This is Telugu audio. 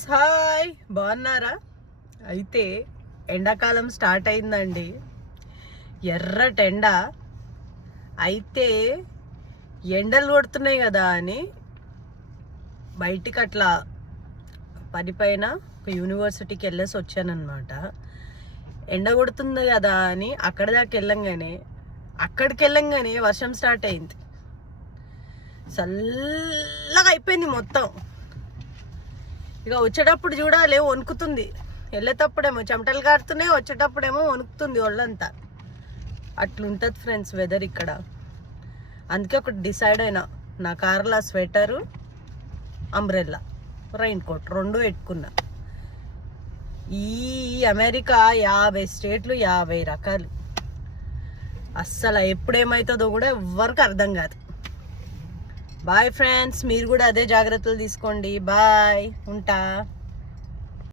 హాయ్, బాగున్నారా? అయితే ఎండాకాలం స్టార్ట్ అయిందండి. ఎర్రటెండ అయితే ఎండలు కొడుతున్నాయి కదా అని బయటికి అట్లా పని పైన ఒక యూనివర్సిటీకి వెళ్ళేసి వచ్చానమాట. ఎండ కొడుతుంది కదా అని అక్కడికి వెళ్ళంగానే వర్షం స్టార్ట్ అయింది. చల్లగా అయిపోయింది మొత్తం. ఇక వచ్చేటప్పుడు చూడాలి, వణుకుతుంది. వెళ్ళేటప్పుడేమో చెమటలు కారుతున్నాయి, వచ్చేటప్పుడేమో వణుకుతుంది ఒళ్ళంతా. అట్లుంటుంది ఫ్రెండ్స్ వెదర్ ఇక్కడ. అందుకే ఒకటి డిసైడ్ అయినా, నా కార్లో స్వెటరు, అంబ్రెల్లా, రెయిన్ కోట్ రెండు పెట్టుకున్నా. ఈ అమెరికా 50 స్టేట్లు 50 రకాలు. అస్సలు ఎప్పుడేమవుతుందో కూడా ఎవ్వరికి అర్థం కాదు. బాయ్ ఫ్రెండ్స్, మీరు కూడా అదే జాగ్రత్తలు తీసుకోండి. బాయ్, ఉంటా.